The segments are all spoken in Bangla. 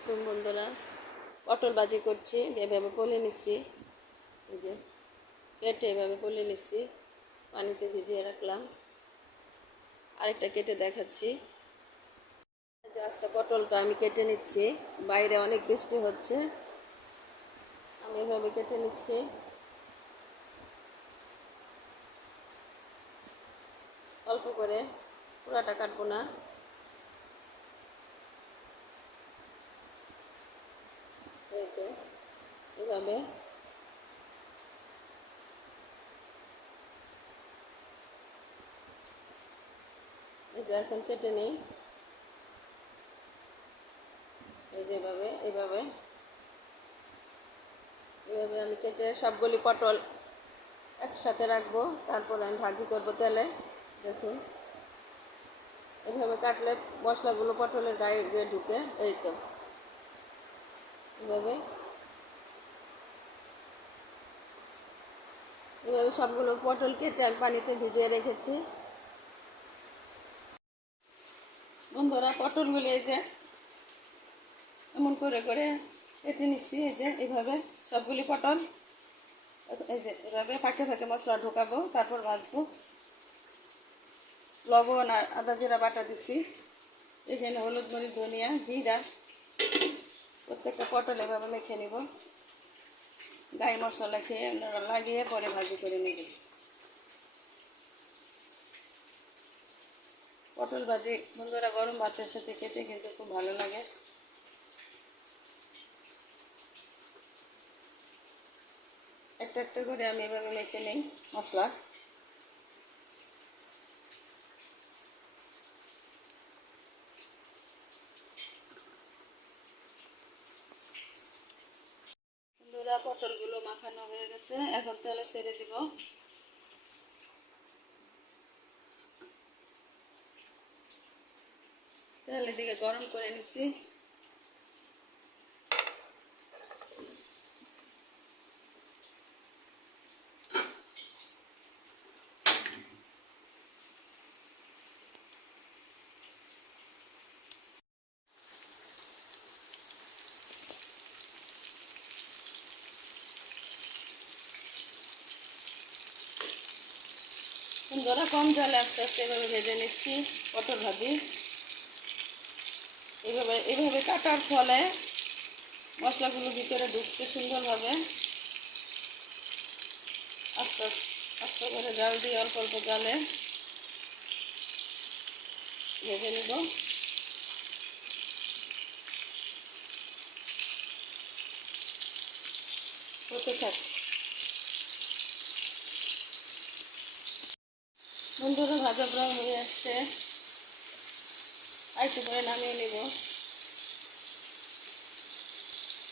আলাইকুম বন্ধুরা, পটল ভাজি করছি। এভাবে পলে নিচ্ছি, এই যে কেটে এভাবে পলে নিচ্ছি, পানিতে ভিজিয়ে রাখলাম। আরেকটা কেটে দেখাচ্ছি। এই যে আস্তে পটলটা আমি কেটে নিচ্ছি, বাইরে অনেক বৃষ্টি হচ্ছে, আমি এভাবে কেটে নিচ্ছি। অল্প করে, পুরাটা কাটবো না। এই যে এভাবে এই যে এখন কেটে নিই। এই যে এভাবে এভাবে এভাবে আমি কেটে সবগুলি পটল একসাথে রাখবো, তারপর আমি ভাজি করবো তেলে। দেখুন, এভাবে কাটলে মশলাগুলো পটলের গায়ে গিয়ে ঢুকে। এই তো এভাবে এভাবে সবগুলো পটল কেটে আমি পানিতে ভিজিয়ে রেখেছি। বন্ধুরা, পটলগুলি এই যে এমন করে করে কেটে নিচ্ছি। এই যে এইভাবে সবগুলি পটল এই যে এভাবে ফাঁকে ফাঁকে মশলা ঢোকাবো, তারপর ভাজবো। লবণ আর আদা জিরা বাটা দিচ্ছি, এখানে হলুদ মরিচ ধনিয়া জিরা প্রত্যেকটা পটল এভাবে মেখে নিব। গায়ে মশলা খেয়ে লাগিয়ে পরে ভাজি করে নেব। পটল ভাজি বন্ধুরা গরম ভাতের সাথে খেতে কিন্তু খুব ভালো লাগে। একটা একটা করে আমি এভাবে মেখে নিই মশলা। বন্ধুরা, পটলগুলো মাখানো হয়ে গেছে, এখন তেলে ছেড়ে দিব। তেলের দিকে গরম করে নিচ্ছি। বন্ধুরা, কম জলে আস্তে আস্তে এভাবে ভেজে নিচ্ছি পটল ভাজি। এভাবে এভাবে কাটার ফলে মশলাগুলো ভিতরে ঢুকছে সুন্দরভাবে। আস্তে আস্তে করে জাল দিয়ে অল্প অল্প জালে ভেজে নেব। হতে থাক। বন্ধুরা, ভাজা প্রায় হয়ে আসছে, আরেকটু করে নামিয়ে নেব।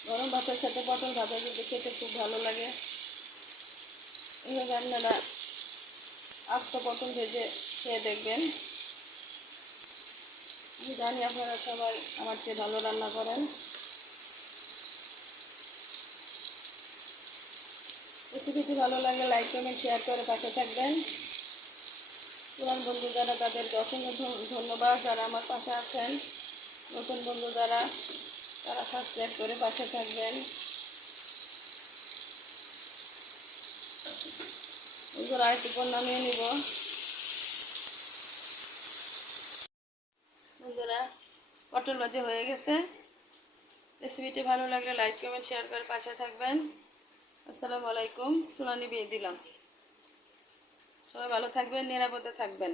গরম ভাতের সাথে পটল ভাজা কিন্তু খেতে খুব ভালো লাগে। এইভাবে আপনারা আস্ত পটল ভেজে খেয়ে দেখবেন। আমি জানি আপনারা সবাই আমার চেয়ে ভালো রান্না করেন। রেসিপিটি ভালো লাগলে লাইক কমেন্ট শেয়ার করে পাশে থাকবেন। পুরান বন্ধু যারা তাদেরকে অসংখ্য ধন্যবাদ, যারা আমার পাশে আছেন। নতুন বন্ধু যারা, তারা সাবস্ক্রাইব করে পাশে থাকবেন। বন্ধুরা, আরেকটু পর নামিয়ে নিব। বন্ধুরা, পটল ভাজি হয়ে গেছে। রেসিপিটি ভালো লাগলে লাইক কমেন্ট শেয়ার করে পাশে থাকবেন। আসসালামু আলাইকুম। চুলা নিভিয়ে দিলাম। সবাই ভালো থাকবেন, নিরাপদে থাকবেন।